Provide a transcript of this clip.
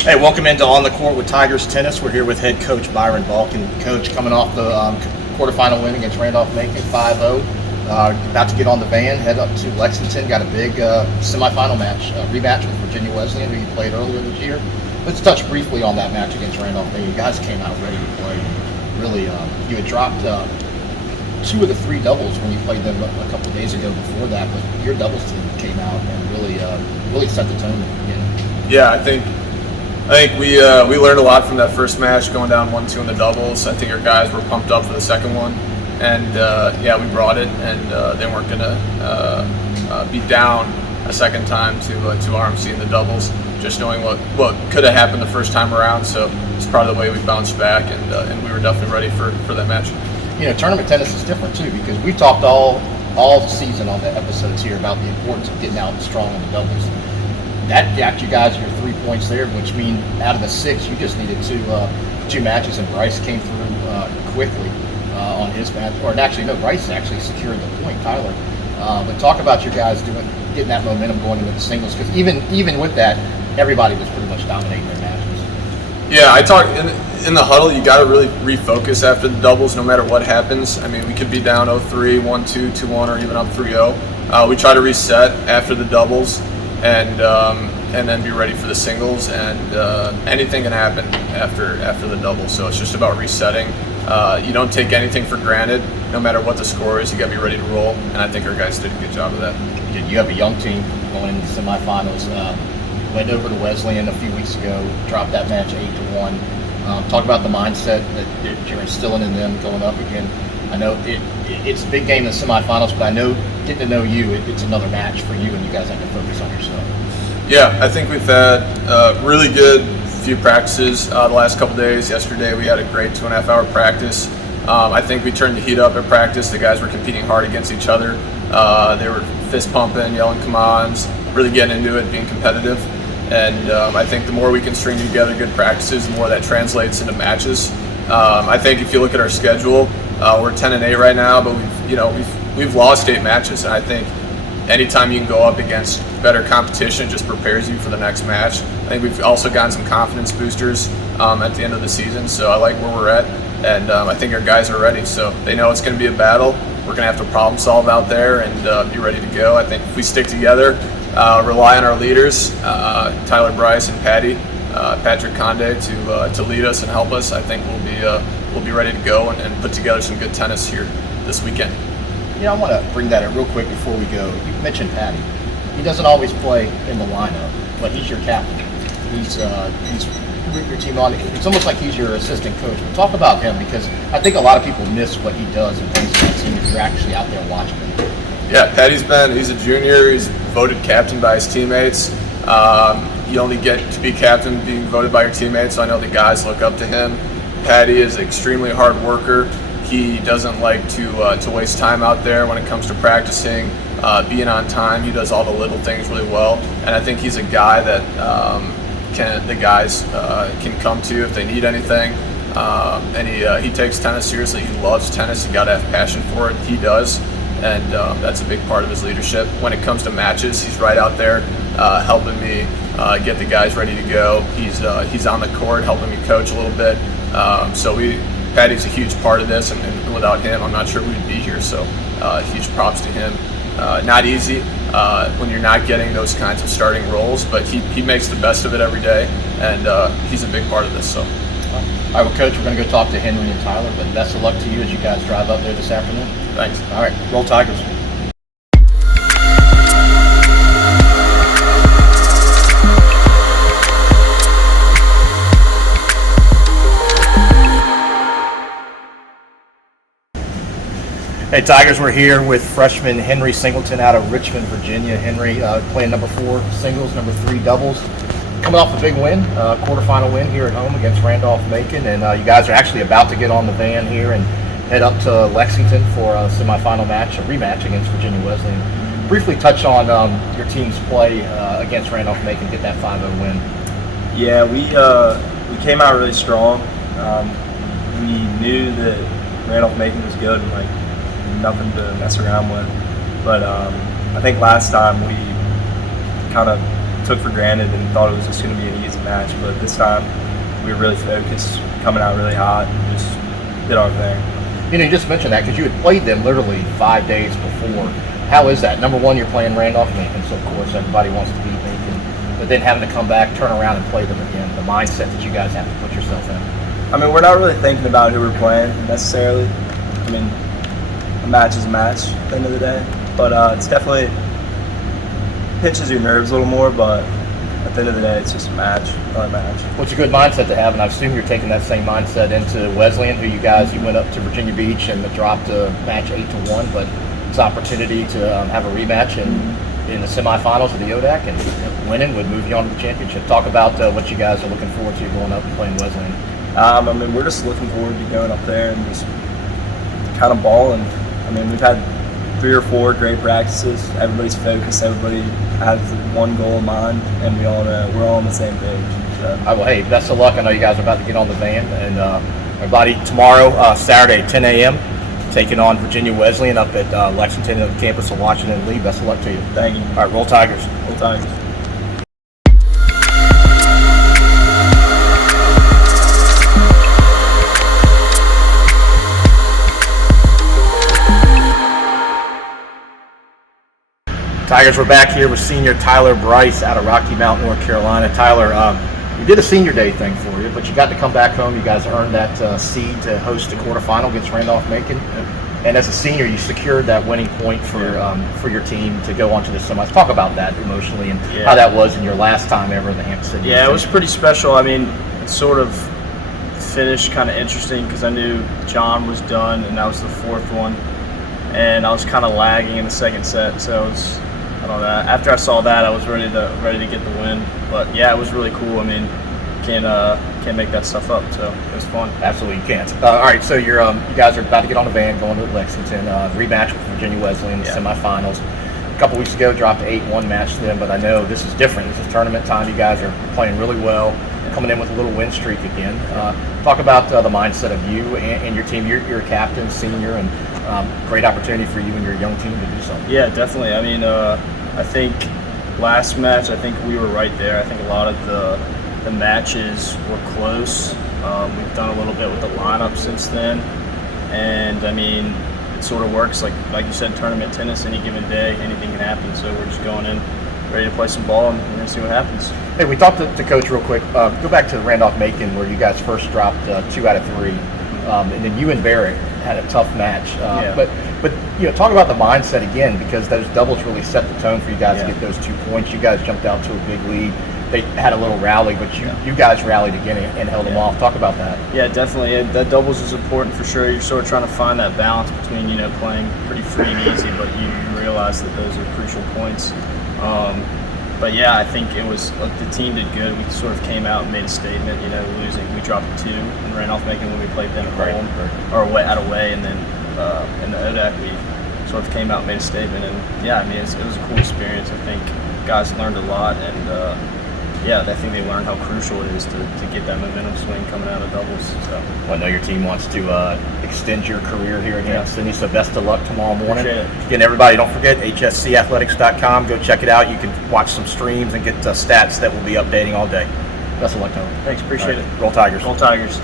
Hey, welcome into On the Court with Tigers Tennis. We're here with head coach Byron Balkin. Coach, coming off the quarterfinal win against Randolph-Macon, 5-0. About to get on the van, head up to Lexington. Got a big semifinal match, rematch with Virginia Wesleyan, who you played earlier this year. Let's touch briefly on that match against Randolph-Macon. You guys came out ready to play. Really, you had dropped 2 of the 3 doubles when you played them a couple of days ago before that, but your doubles team came out and really set the tone at the beginning. Yeah, I think we learned a lot from that first match, going down 1-2 in the doubles. I think our guys were pumped up for the second one, and we brought it, and they weren't gonna be down a second time to RMC in the doubles. Just knowing what could have happened the first time around, so it's part of the way we bounced back, and we were definitely ready for that match. You know, tournament tennis is different too, because we've talked all season on the episodes here about the importance of getting out strong in the doubles. That got you guys your 3 points there, which means out of the 6, you just needed two matches, and Brice came through quickly on his match. Or actually, no, Brice actually secured the point, Tyler. But talk about your guys getting that momentum going into the singles, because even with that, everybody was pretty much dominating their matches. Yeah, I talked in the huddle. You got to really refocus after the doubles, no matter what happens. I mean, we could be down 0-3, 1-2, 2-1, or even up 3-0. We try to reset after the doubles, and then be ready for the singles, and anything can happen after the double. So it's just about resetting. You don't take anything for granted, no matter what the score is. You got to be ready to roll, and I think our guys did a good job of that. You have a young team going into the semifinals. Went over to Wesleyan a few weeks ago, dropped that match 8-1. Talk about the mindset that you're instilling in them going up again. I know it's a big game in the semifinals, but I know getting to know you, it's another match for you, and you guys have to focus on yourself. Yeah, I think we've had really good few practices the last couple days. Yesterday we had a great 2.5-hour practice. I think we turned the heat up at practice. The guys were competing hard against each other. They were fist pumping, yelling come-ons, really getting into it, being competitive. And I think the more we can string together good practices, the more that translates into matches. I think if you look at our schedule, we're 10-8 right now, but we've lost 8 matches, and I think anytime you can go up against better competition, just prepares you for the next match. I think we've also gotten some confidence boosters at the end of the season, so I like where we're at, and I think our guys are ready. So they know it's going to be a battle. We're going to have to problem solve out there and be ready to go. I think if we stick together, rely on our leaders, Tyler, Brice, and Patrick Conde to lead us and help us, I think we'll be ready to go and put together some good tennis here this weekend. You know, I want to bring that up real quick before we go. You mentioned Patty. He doesn't always play in the lineup, but he's your captain. He's your team on. It's almost like he's your assistant coach. But talk about him, because I think a lot of people miss what he does and brings to that team if you're actually out there watching him. Yeah, he's a junior. He's voted captain by his teammates. You only get to be captain being voted by your teammates, so I know the guys look up to him. Patty is an extremely hard worker. He doesn't like to waste time out there when it comes to practicing, being on time. He does all the little things really well, and I think he's a guy that the guys can come to if they need anything. And he takes tennis seriously. He loves tennis. You got to have passion for it. He does, and that's a big part of his leadership. When it comes to matches, he's right out there helping me get the guys ready to go. He's on the court helping me coach a little bit. Patty's a huge part of this, and without him, I'm not sure we'd be here. So huge props to him. Not easy when you're not getting those kinds of starting roles, but he makes the best of it every day, and he's a big part of this. So. All right, well, Coach, we're going to go talk to Henry and Tyler, but best of luck to you as you guys drive up there this afternoon. Thanks. All right, roll Tigers. Hey Tigers, we're here with freshman Henry Singleton out of Richmond, Virginia. Henry playing number 4 singles, number 3 doubles. Coming off a big win, quarterfinal win here at home against Randolph-Macon, and you guys are actually about to get on the van here and head up to Lexington for a semifinal match, a rematch against Virginia Wesleyan. Briefly touch on your team's play against Randolph-Macon, get that 5-0 win. Yeah, we came out really strong. We knew that Randolph-Macon was good and nothing to mess around with. But I think last time we kind of took for granted and thought it was just going to be an easy match. But this time, we were really focused, coming out really hot, and just did our thing. You know, you just mentioned that because you had played them literally 5 days before. How is that? Number one, you're playing Randolph-Macon, so of course everybody wants to beat Macon. But then having to come back, turn around, and play them again, the mindset that you guys have to put yourself in. I mean, we're not really thinking about who we're playing necessarily. I mean, a match is a match at the end of the day. But it's definitely pinches your nerves a little more, but at the end of the day, it's just a match, not a match. Well, it's a good mindset to have, and I assume you're taking that same mindset into Wesleyan, who you went up to Virginia Beach and dropped a match 8-1, but it's an opportunity to have a rematch in the semifinals of the ODAC, and winning would move you on to the championship. Talk about what you guys are looking forward to going up and playing Wesleyan. I mean, we're just looking forward to going up there and just kind of balling. I mean, we've had 3 or 4 great practices. Everybody's focused. Everybody has one goal in mind, and we all know we're all on the same page. So. Well, hey, best of luck. I know you guys are about to get on the van, and everybody tomorrow, Saturday, 10 a.m., taking on Virginia Wesleyan up at Lexington on the campus of Washington Lee. Best of luck to you. Thank you. All right, roll Tigers. Roll Tigers. Tigers, we're back here with senior Tyler Brice out of Rocky Mount, North Carolina. Tyler, we did a senior day thing for you, but you got to come back home. You guys earned that seed to host the quarterfinal against Randolph-Macon. And as a senior, you secured that winning point for your team to go on to the semis. Talk about that emotionally and how that was in your last time ever in the Hampden-Sydney. Yeah, it was pretty special. I mean, it sort of finished kind of interesting because I knew John was done, and that was the 4th one. And I was kind of lagging in the second set, so it was, I don't know. After I saw that, I was ready to get the win. But yeah, it was really cool. I mean, can't make that stuff up. So it was fun. Absolutely, you can't. All right, so you guys are about to get on the van, going to Lexington, rematch with Virginia Wesleyan in the semifinals. A couple weeks ago, dropped an 8-1 match to them, but I know this is different. This is tournament time. You guys are playing really well, coming in with a little win streak again. Talk about the mindset of you and your team. You're a captain, senior, and great opportunity for you and your young team to do something. Yeah, definitely. I mean, I think last match, I think we were right there. I think a lot of the matches were close. We've done a little bit with the lineup since then, and I mean, it sort of works like you said, tournament tennis. Any given day, anything can happen. So we're just going in ready to play some ball, and we're going to see what happens. Hey, we talked to Coach real quick. Go back to Randolph-Macon where you guys first dropped 2 out of 3, and then you and Barrett had a tough match. But you know, talk about the mindset again, because those doubles really set the tone for you guys to get those 2 points. You guys jumped out to a big lead. They had a little rally, but you guys rallied again and held them off. Talk about that. Yeah, definitely. That doubles is important for sure. You're sort of trying to find that balance between, you know, playing pretty free and easy, but you realize that those are crucial points. But yeah, I think it was the team did good. We sort of came out and made a statement. You know, losing, we dropped 2 in Randolph-Macon when we played them at home or away, and then in the ODAC we sort of came out and made a statement. And yeah, I mean, it was a cool experience. I think guys learned a lot, and yeah, I think they learned how crucial it is to get that momentum swing coming out of doubles. So. Well, I know your team wants to extend your career here at Hampden-Sydney, so best of luck tomorrow morning. Again, everybody, don't forget hscathletics.com. Go check it out. You can watch some streams and get stats that will be updating all day. Best of luck, Tony. Thanks, appreciate it. Roll Tigers. Roll Tigers.